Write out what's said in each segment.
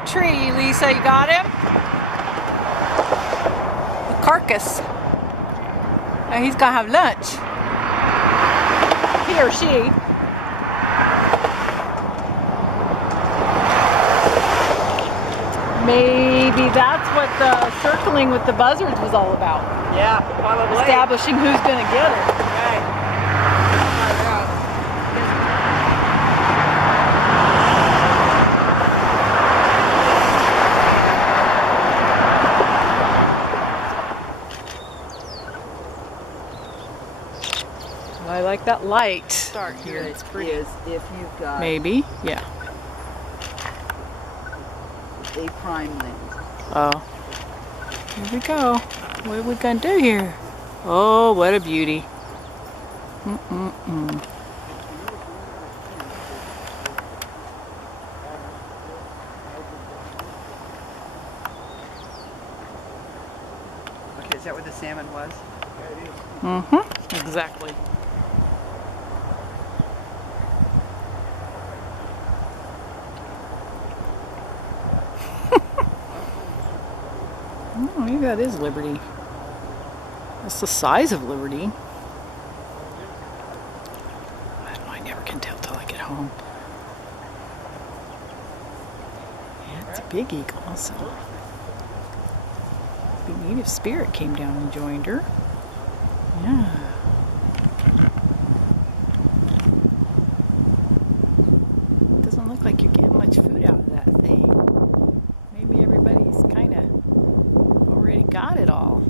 that tree, Lisa. You got him? The carcass. He's gonna have lunch. He or she. Maybe that's what the circling with the buzzards was all about. Yeah, probably. Establishing who's gonna get it. Right. I like that light. Start here. It's pretty. Is if you've got Maybe, yeah. a prime lens. Oh. Here we go. What are we gonna do here? Oh, what a beauty. Mm-mm-mm. Okay, is that what the salmon was? Mm-hmm. Exactly. Oh, maybe that is Liberty. That's the size of Liberty. I don't know, I never can tell till I get home. Yeah, it's a big eagle also. Big native spirit came down and joined her. Yeah. Doesn't look like you're getting much food out of that thing. Maybe everybody's kind of already got it all.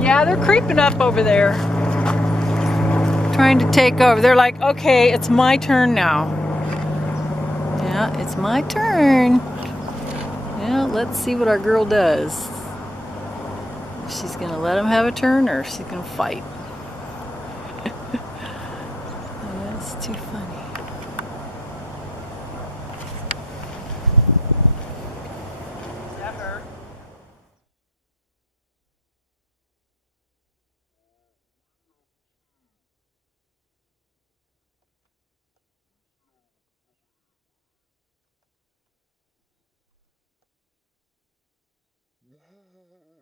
Yeah, they're creeping up over there. Trying to take over. They're like, okay, it's my turn now. Yeah, it's my turn. Yeah, let's see what our girl does. If she's gonna let him have a turn or if she's gonna fight. That's too funny. Is that her? Yeah.